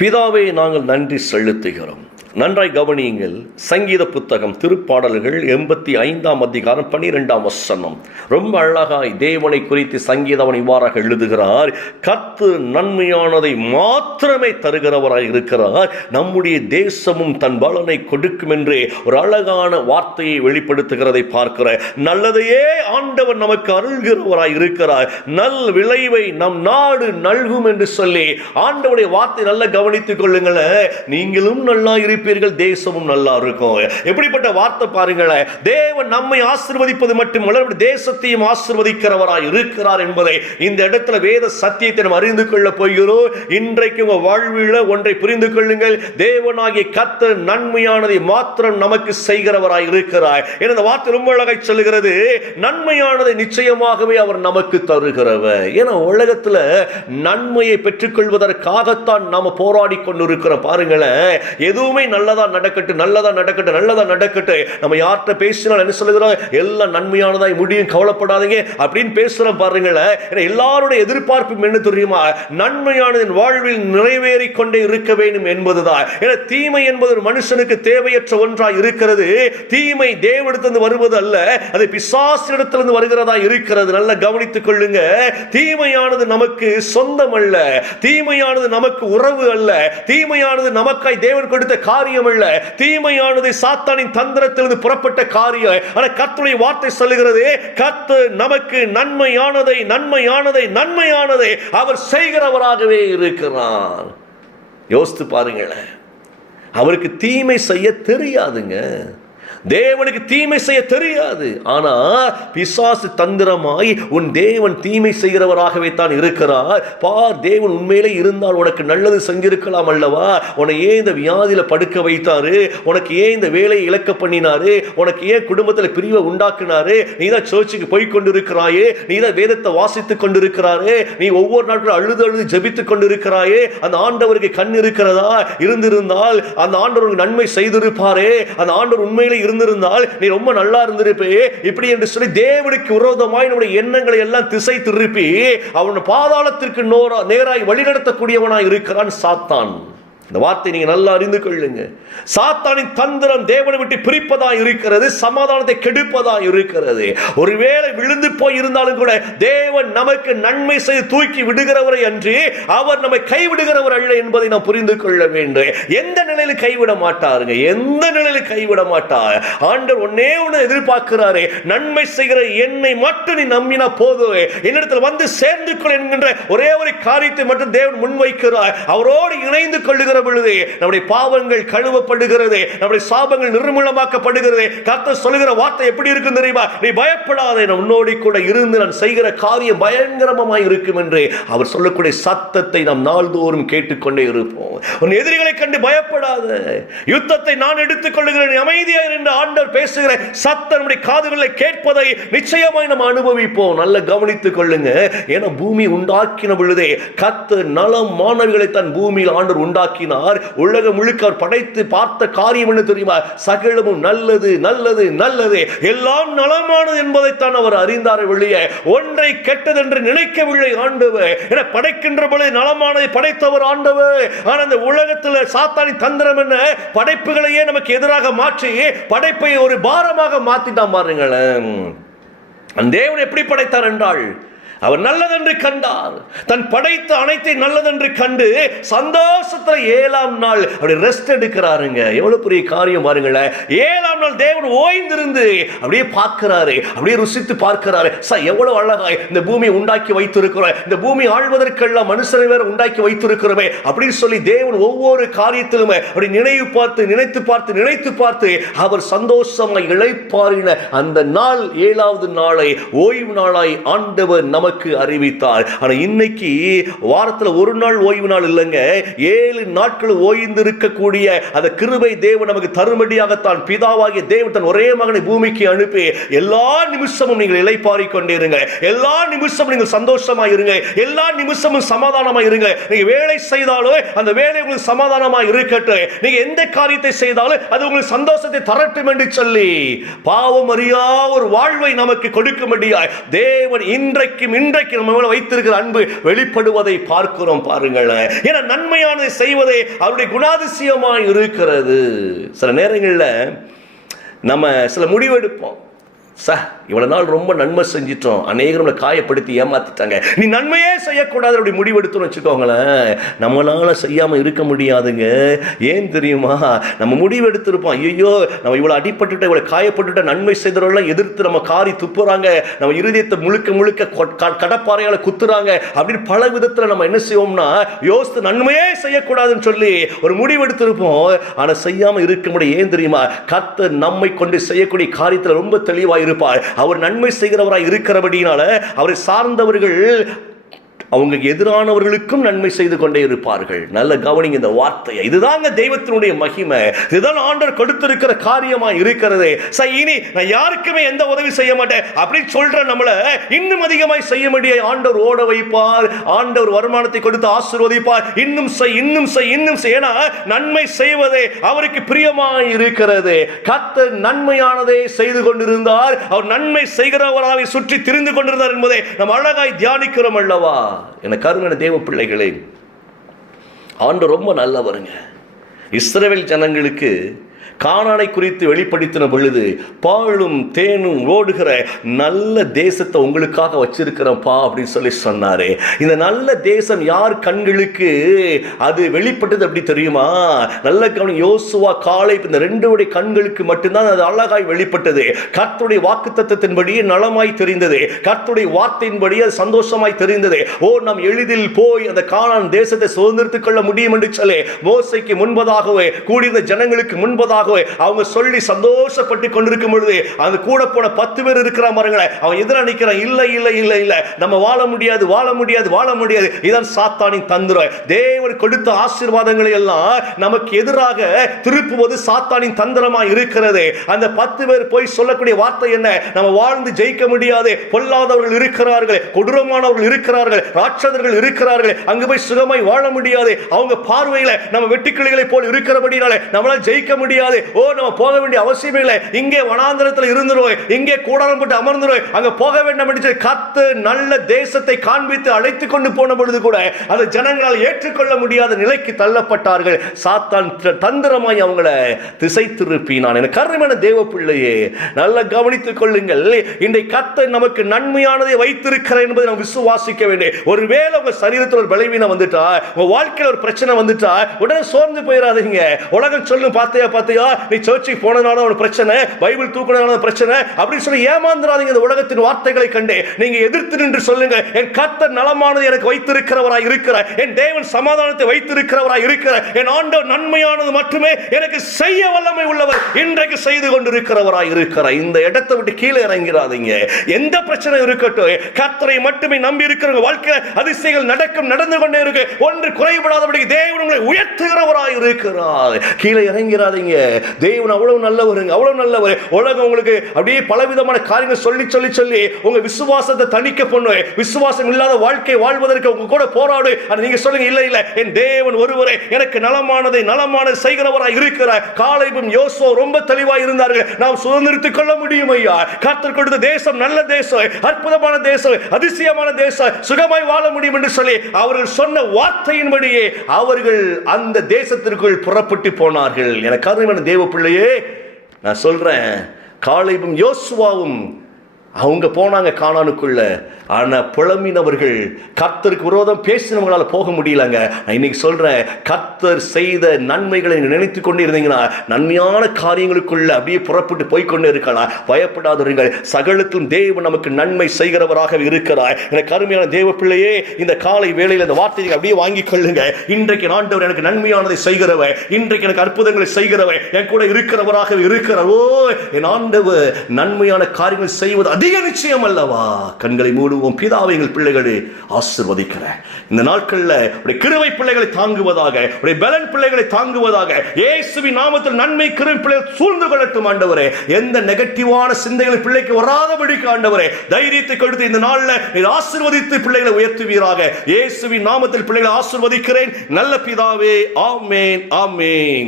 பிதாவே, நாங்கள் நன்றி செலுத்துகிறோம். நன்றாய் கவனியுங்கள். சங்கீத புத்தகம் திருப்பாடல்கள் 85 அதிகாரம் 12 ரொம்ப அழகாய் தேவனை குறித்து சங்கீதவன் இவ்வாறாக எழுதுகிறார். கர்த்தர் நன்மையானதை மாத்திரமே தருகிறவராய் இருக்கிறார், நம்முடைய தேசமும் தன் பலனை கொடுக்கும் என்று ஒரு அழகான வார்த்தையை வெளிப்படுத்துகிறதை பார்க்கிற நல்லதையே ஆண்டவர் நமக்கு அருள்கிறவராய் இருக்கிறார். நல் விளைவை நம் நாடு நல்கும் என்று சொல்லி ஆண்டவருடைய வார்த்தை நல்ல கவனித்துக் கொள்ளுங்களேன். நீங்களும் நல்லா இருப்பீர்கள், தேசமும் நல்லா இருக்கும். எப்படிப்பட்ட வார்த்தை பாருங்களேன். தேவன் நம்மை ஆசீர்வதிப்பது மட்டுமல்ல, தேசத்தையும் ஆசீர்வதிக்கிறவராய் இருக்கிறார் என்பதை இந்த இடத்துல வேத சத்தியத்தை நாம் அறிந்து கொள்ள போகிறோம். இன்றைக்கு உங்கள் வாழ்வில் ஒன்றை புரிந்து கொள்ளுங்கள். தேவனாகிய கர்த்தர் நன்மையானதை மாத்திரம் நமக்கு செய்கிறவராய் இருக்கிறார். இந்த வார்த்தை ரொம்ப அழகாய் சொல்லுகிறது. நன்மையானதை நிச்சயமாகவே அவர் நமக்கு தருகிறவர். ஏன்னா உலகத்தில் நன்மையை பெற்றுக்கொள்வதற்காகத்தான் நாம போராடி கொண்டிருக்கிறோம். பாருங்களேன், எதுவுமே நல்லதா நடக்கட்டும், நல்லதா நடக்கட்டும், நல்லதா நடக்கட்டும். நம்ம யார்கிட்ட பேசினாலும் என்ன சொல்லுகிறோம்? எல்லாம் நன்மையானதாய் முடியும், கவலைப்படாதீங்க அப்படின்னு பேசுறோம். பாருங்களேன், எல்லாருடைய எதிர்பார்ப்பும் என்ன தெரியுமா? நன்மையானது வாழ்வில் நிறைவேறி கொண்டே இருக்க வேண்டும் என்பதுதான். ஏன்னா தீமை என்பது ஒரு மனுஷனுக்கு தேவையற்ற ஒன்றாய் இருக்கிறது. தீமை தேவனிடத்திலிருந்து வருவது அல்ல, அது பிசாசிடத்திலிருந்து வருகிறதா இருக்கிறது. நல்லா கவனித்துக் கொள்ளுங்க. தீமையானது நமக்கு சொந்தம் அல்ல, தீமையானது நமக்கு உறவு அல்ல, தீமையானது நமக்காய் தேவன் கொடுத்த காரியம் அல்ல, தீமையானது சாத்தானின் தந்திரத்திலிருந்து புறப்பட்ட காரியம். ஆனால் கர்த்தருடைய வார்த்தை சொல்லுகிறது, கர்த்தர் நமக்கு நன்மையானதை நன்மையானதை நன்மையானதை அவர் செய்கிறவராகவே இருக்கிறார். யோசித்து பாருங்களேன். அவருக்கு தீமை செய்ய தெரியாதுங்க. தேவனுக்கு தீமை செய்ய தெரியாது. ஆனால் பிசாசு தந்திரமாய் உன் தேவன் தீமை செய்கிறவராகவே தான் இருக்கிறார். பார், தேவன் உண்மையிலே இருந்தால் உனக்கு நல்லது செஞ்சிருக்கலாம் அல்லவா? உன்னை ஏன் இந்த வியாதியில படுக்க வைத்தாரு? உனக்கு ஏன் இந்த வேலையை இழக்க பண்ணினாரு? உனக்கு ஏன் குடும்பத்தில் பிரிவை உண்டாக்குனாரு? நீ தான் சர்ச்சுக்கு போய் கொண்டிருக்கிறாயே, நீ தான் வேதத்தை வாசித்துக் கொண்டிருக்கிறாரே, நீ ஒவ்வொரு நாட்களும் அழுது அழுது ஜெபித்துக் கொண்டிருக்கிறாயே, அந்த ஆண்டவருக்கு கண் இருக்கிறதா? இருந்திருந்தால் அந்த ஆண்டவருக்கு நன்மை செய்திருப்பாரே. அந்த ஆண்டவர் உண்மையிலே இருந்திருந்தால் நீ ரொம்ப நல்லா இருந்திருப்பே. இப்படி என்று சொல்லி தேவனுக்கு விரோதமாய் நம்முடைய எண்ணங்களை எல்லாம் திசை திருப்பி அவன் பாதாளத்திற்கு நேராய் வழிநடத்தக்கூடியவனாய் இருக்கிறான் சாத்தான். இந்த வார்த்தை நீங்க நல்லா அறிந்து கொள்ளுங்க. சாத்தானின் தந்திரம் தேவனை விட்டு பிரிப்பதா இருக்கிறது, சமாதானத்தை கெடுப்பதா இருக்கிறது. ஒருவேளை விழுந்து போய் இருந்தாலும் கூட தேவன் நமக்கு நன்மை செய்து தூக்கி விடுகிறவரை அன்றி அவர் நம்மை கைவிடுகிறவர் அல்ல என்பதை நாம் புரிந்து கொள்ள வேண்டும். எந்த நிலையில் கைவிட மாட்டாருங்க, எந்த நிலையில் கைவிட மாட்டார். ஆண்டவர் ஒன்னே ஒன்று எதிர்பார்க்கிறாரே, நன்மை செய்கிற என்னை மட்டும் நீ நம்பினா போதும், என்னிடத்தில் வந்து சேர்ந்து கொள் என்கின்ற ஒரே ஒரு காரியத்தை மட்டும் தேவன் முன்வைக்கிறார். அவரோடு இணைந்து கொள்ளுகிற பொழுது நம்முடைய பாவங்கள் கழுவப்படுகிறது, நம்முடைய சாபங்கள் நிர்மூலமாக்கப்படுகிறது. கர்த்தர் சொல்லுகிற வார்த்தை எப்படி இருக்கு தெரியுமா? நீ பயப்படாதே, நான் உன்னோடு கூட இருந்து நான் செய்கிற காரியம் பயங்கரமாய் இருக்கும் என்று அவர் சொல்லக்கூடிய சத்தத்தை நாம் நாள்தோறும் கேட்டுக்கொண்டே இருப்போம். உன் எதிரிகளை கண்டு பயப்படாத, யுத்தத்தை நான் எடுத்துக் கொள்ளுகிறேன், அமைதியாக என்று ஆண்டவர் பேசுகிற சத்தம் நம்முடைய காதுகளில் கேட்பதை நிச்சயமாய் நாம் அனுபவிப்போம். நல்ல கவனித்துக் கொள்ளுங்க. ஏன்னா பூமி உண்டாக்கின பொழுதே கர்த்தர் நலம் மாணவிகளை தன் பூமியில் ஆண்டவர் உண்டாக்கி உலகம் முழுக்க அவர் படைத்து பார்த்த காரியம் என்ன தெரியுமா? சகலமும் நல்லது நல்லது நல்லது, எல்லாம் நலமானது என்பதைத்தான் அவர் அறிந்தார். வெளியே ஒன்றை கெட்டது என்று நினைக்கவில்லை ஆண்டவர். என படைக்கின்ற பொழுது நலமானதை படைத்தவர் ஆண்டவர். ஆனால் அந்த உலகத்தில் சாத்தானின் தந்திரம் என்ன? படைப்புகளையே நமக்கு எதிராக மாற்றி படைப்பை ஒரு பாரமாக மாத்திட்டான். பாருங்களேன், அந்த தேவன் எப்படி படைத்தார் என்றால், அவர் நல்லதென்று கண்டார். தன் படைத்த அனைத்தை நல்லதென்று கண்டு சந்தோஷத்துல 7ஆம் நாள் அப்படி ரெஸ்ட் எடுக்கிறாருங்க. எவ்வளவு பெரிய காரியம் பாருங்களேன். 7ஆம் நாள் தேவன் ஓய்ந்திருந்து அப்படியே பார்க்கிறாரு, அப்படியே ருசித்து பார்க்கிறாரு. எவ்வளவு அழகாய் இந்த பூமியை உண்டாக்கி வைத்திருக்கிறோம், இந்த பூமி ஆழ்வதற்கெல்லாம் மனுஷனை வேற உண்டாக்கி வைத்திருக்கிறோமே அப்படின்னு சொல்லி தேவன் ஒவ்வொரு காரியத்திலுமே அப்படி நினைவு பார்த்து நினைத்து பார்த்து நினைத்து பார்த்து அவர் சந்தோஷமாய் இளைப்பாறின அந்த நாள் 7வது நாளை ஓய்வு நாளாய் ஆண்டவர் நமக்கு அறிவித்தார். ஆனா இன்னைக்கு வாரத்துல ஒரு நாள் ஓய்வு நாள் இல்லைங்க, 7 நாட்கள் ஓய்ந்து இருக்கக்கூடிய அந்த கிருபை தேவன் நமக்கு தருமடியாகத்தான் பிதாவாகிய தேவன் தன் ஒரே மகனை பூமிக்கு அனுப்பி எல்லா நிமிஷமும் நீங்கள் இளைப்பாறிக் கொண்டே இருங்க, எல்லா நிமிஷமும் நீங்கள் சந்தோஷமா இருங்க, எல்லா நிமிஷமும் சமாதானமா இருங்க. நீங்க வேலை செய்தாலும் அந்த வேலை உங்களுக்கு சமாதானமா இருக்கட்டும், நீங்க எந்த காரியத்தை செய்தாலும் அது உங்களுக்கு சந்தோஷத்தை தரட்டும் என்று சொல்லி பாவம் அறியா ஒரு வாழ்வை நமக்கு கொடுக்கும்படியாய் தேவன் இன்றைக்கு இன்றைக்கு நம்ம மேல வைத்திருக்கிற அன்பு வெளிப்படுவதை பார்க்கிறோம் பாருங்களேன். ஏன்னா நன்மையானதை செய்வதே அவருடைய குணாதிசயமாய் இருக்கிறது. சில நேரங்களில் நம்ம சில முடிவெடுப்போம். இவ்வளவு நாள் ரொம்ப நன்மை செஞ்சிட்டோம், அநேகர் நம்மளை காயப்படுத்தி ஏமாத்திட்டாங்க, நீ நன்மையே செய்யக்கூடாது அப்படி முடிவெடுத்துன்னு வச்சுக்கோங்களேன். நம்மளால செய்யாம இருக்க முடியாதுங்க. ஏன் தெரியுமா? நம்ம முடிவெடுத்திருப்போம், ஐயோ நம்ம இவ்வளவு அடிபட்டுட்ட இவ்வளவு காயப்பட்டுட்ட நன்மை செய்தவர்கள்லாம் எதிர்த்து நம்ம காரி துப்புறாங்க, நம்ம இருதயத்தை முழுக்க முழுக்க கடப்பாறையால குத்துறாங்க அப்படின்னு பல விதத்துல நம்ம என்ன செய்வோம்னா யோசித்து நன்மையே செய்யக்கூடாதுன்னு சொல்லி ஒரு முடிவெடுத்திருப்போம். ஆனா செய்யாம இருக்க முடியும். ஏன் தெரியுமா? கர்த்தர் நம்மை கொண்டு செய்யக்கூடிய காரியத்தில் ரொம்ப தெளிவாய் இருப்பார். அவர் நன்மை செய்கிறவராய் இருக்கிறபடினால அவரை சார்ந்தவர்கள் அவங்க எதிரானவர்களுக்கும் நன்மை செய்து கொண்டே இருப்பார்கள். நல்ல கவனிங்க இந்த வார்த்தையை. இதுதாங்க தெய்வத்தினுடைய மகிமை. இதுதான் ஆண்டவர் கொடுத்திருக்கிற காரியமா இருக்கிறது. இனி நான் யாருக்குமே எந்த உதவி செய்ய மாட்டேன் அப்படி சொல்ற நம்மள இன்னும் அதிகமாய் செய்ய முடிய ஆண்டவர் ஓட வைப்பார். ஆண்டவர் வருமானத்தை கொடுத்து ஆசீர்வதிப்பார். இன்னும் செய், இன்னும் செய், இன்னும் செய். ஏன்னா நன்மை செய்வதே அவருக்கு பிரியமாய் இருக்கிறது. கர்த்தர் நன்மையானதை செய்து கொண்டிருந்தார். அவர் நன்மை செய்கிறவராக சுற்றி திரிந்து கொண்டிருந்தார் என்பதை நாம் அழகாய் தியானிக்கிறோம் அல்லவா? எனக்கு அருமையான தேவ பிள்ளைகளே, ஆண்டவர் ரொம்ப நல்லவருங்க. இஸ்ரவேல் ஜனங்களுக்கு கானானை குறித்து வெளிப்படுத்தின பொழுது பாலும் தேனும் ஓடுகிற நல்ல தேசத்தை உங்களுக்காக வச்சிருக்கிறப்பா அப்படின்னு சொல்லி சொன்னாரு. இந்த நல்ல தேசம் யார் கண்களுக்கு அது வெளிப்பட்டது அப்படி தெரியுமா? நல்ல கவனம். யோசுவா காலை இந்த ரெண்டுடைய கண்களுக்கு மட்டும்தான் அது அழகாய் வெளிப்பட்டது. கர்த்தருடைய வாக்குத்தத்தத்தின்படி நலமாய் தெரிந்தது. கர்த்தருடைய வார்த்தையின்படி அது சந்தோஷமாய் தெரிந்தது. நாம் எளிதில் போய் அந்த கானான் தேசத்தை சுதந்திரத்துக் கொள்ள முடியும் என்று சொல்லி மோசேக்கு முன்பதாகவே கூடியிருந்த ஜனங்களுக்கு முன்பதாக அவங்க சொல்லி சந்தோஷப்பட்டு கொண்டிருக்கும் பொழுது அந்த கூட போன 10 பேர் இருக்கிற பாருங்களேன், அவன் எதிர நிற்கிறான். இல்ல இல்ல இல்ல இல்ல நம்ம வாழ முடியாது, வாழ முடியாது, வாழ முடியாது. இதான் சாத்தானின் தந்திரம். தேவன் கொடுத்த ஆசீர்வாதங்களை எல்லாம் நமக்கு எதிராக திருப்புவது சாத்தானின் தந்திரமா இருக்கிறது. அந்த 10 பேர் போய் சொல்லக்கூடிய வார்த்தை என்ன? நம்ம வாழ்ந்து ஜெயிக்க முடியாது, பொல்லாதவர்கள் இருக்கிறார்கள், கொடூரமானவர்கள் இருக்கிறார்கள், ராட்சதர்கள் இருக்கிறார்கள், அங்கு போய் சுகமாய் வாழ முடியாது. அவங்க பார்வையில நம்ம வெட்டுக்கிளிகளை போல் இருக்கிறபடினால நம்மளால ஜெயிக்க முடியாது. நம்ம போக வேண்டிய அவசியம் இல்லை, இங்கே வனாந்தரத்தில் இருந்துருவோம், இங்கே கூடாரம் போட்டு அமர்ந்துருவோம், அங்க போக வேண்டாம் என்று கர்த்தர் நல்ல தேசத்தை காண்பித்து அழைத்துக் கொண்டு போன பொழுது கூட அந்த ஜனங்களால் ஏற்றுக்கொள்ள முடியாத நிலைக்கு தள்ளப்பட்டார்கள். சாத்தான் தந்திரமாய் அவங்களை திசை திருப்பினான். எனக்கு அருமையான தேவ பிள்ளையே, நல்ல கவனித்துக் கொள்ளுங்கள். இன்றைக்கு கர்த்தர் நமக்கு நன்மையானதை வைத்திருக்கிறார் என்பதை நாம் விசுவாசிக்க வேண்டும். ஒருவேளை உங்க சரீரத்தில் ஒரு பலவீனம் வந்துட்டா, உங்க வாழ்க்கையில் ஒரு பிரச்சனை வந்துட்டா உடனே சோர்ந்து போயிடாதீங்க. உலகம் சொல்லும் பார்த்தியா நீ சர்ச்சுக்கு போனதால ஒரு பிரச்சனை, பைபிள் தூக்குனதால பிரச்சனை அப்படி சொல்லி ஏமாந்துறாதீங்க. இந்த உலகத்தின் வார்த்தைகளை கண்டு நீங்க எதிர்த்து நின்று சொல்லுங்க, என் கர்த்தர் நலமானது எனக்கு வைத்திருக்கிறவராய் இருக்கிறார், என் தேவன் சமாதானத்தை வைத்திருக்கிறவராய் இருக்கிறார், என் ஆண்டவர் நன்மையானது மட்டுமே எனக்கு செய்ய வல்லமை உள்ளவர், இன்றைக்கு செய்து கொண்டிருக்கிறவராய் இருக்கிறார். இந்த இடத்தை விட்டு கீழே இறங்கிறாதீங்க. எந்த பிரச்சனை இருக்கட்டும், கர்த்தரை மட்டுமே நம்பி இருக்கிற வாழ்க்கை அதிசயங்கள் நடக்கும், நடந்து கொண்டே இருக்கு. ஒன்று குறைபடாதபடி தேவன் உங்களை உயர்த்துகிறவராய் இருக்கிறார். கீழே இறங்கிறாதீங்க. தேவன் அவ்வளவு நல்லவருங்க, அவ்வளவு நல்லவர். உலகம் உங்களுக்கு அப்படியே பலவிதமான காரியங்கள் சொல்லி சொல்லி சொல்லி உங்க விசுவாசத்தை தணிக்க பண்ணு, விசுவாசம் இல்லாத வாழ்க்கை வாழ்வதற்கு உங்க கூட போராடு. நீங்க சொல்லுங்க, இல்ல இல்ல என் தேவன் ஒருவரே எனக்கு நலமானதை நலமானது செய்கிறவராய் இருக்கிறார். காலேபும் யோசுவா ரொம்ப தெளிவாய் இருந்தார்கள். நாம் சுதந்திரத்துக் கொள்ள முடியும் ஐயா. கர்த்தர் கொடுத்த தேசம் நல்ல தேசம், அற்புதமான தேசம், அதிசயமான தேசம், சுகமாய் வாழ முடியும் என்று சொல்லி அவர்கள் சொன்ன வார்த்தையின்படியே அவர்கள் அந்த தேசத்திற்குள் புறப்பட்டு போனார்கள். எனக்கு அருமையான தேவ பிள்ளையே, நான் சொல்றேன், காலேபும் யோசுவாவும் அவங்க போனாங்க கானானுக்குள்ள. ஆனா புலம்பினவர்கள், கர்த்தருக்கு விரோதம் பேசினவங்களால போக முடியலங்க. நான் இன்னைக்கு சொல்றேன், கர்த்தர் செய்த நன்மைகளை நினைத்துக் கொண்டே இருந்தீங்கன்னா நன்மையான காரியங்களுக்குள்ள அப்படியே புறப்பட்டு போய்கொண்டே இருக்கலாம். பயப்படாதீர்கள், சகலத்திலும் தேவன் நமக்கு நன்மை செய்கிறவராக இருக்கிறார். எனக்கு அருமையான தேவ பிள்ளையே, இந்த காலை வேளையில் இந்த வார்த்தையை அப்படியே வாங்கிக் கொள்ளுங்க. இன்றைக்கு ஆண்டவர் எனக்கு நன்மையானதை செய்கிறவர், இன்றைக்கு எனக்கு அற்புதங்களை செய்கிறவர், என் கூட இருக்கிறவராக இருக்கிறார். என் ஆண்டவர் நன்மையான காரியங்கள் செய்வது அதிக நிச்சயம் அல்லவா? கண்களை மூடுவோம். பிதாவே, எங்கள் பிள்ளைகளை ஆசீர்வதிக்கிற இந்த நாட்களில் கிருபை பிள்ளைகளை தாங்குவதாக, பலன் பிள்ளைகளை தாங்குவதாக, இயேசுவின் நாமத்தில் நன்மை கிருபை பிள்ளைகள் சூழ்ந்து கொள்ளட்டும் ஆண்டவரே. எந்த நெகட்டிவான சிந்தைகளை பிள்ளைக்கு வராதபடிக்கு ஆண்டவரே தைரியத்தை கொடுத்து இந்த நாளில் ஆசீர்வதித்து பிள்ளைகளை உயர்த்துவீராக. இயேசுவின் நாமத்தில் பிள்ளைகளை ஆசீர்வதிக்கிறேன் நல்ல பிதாவே. ஆமென், ஆமென்.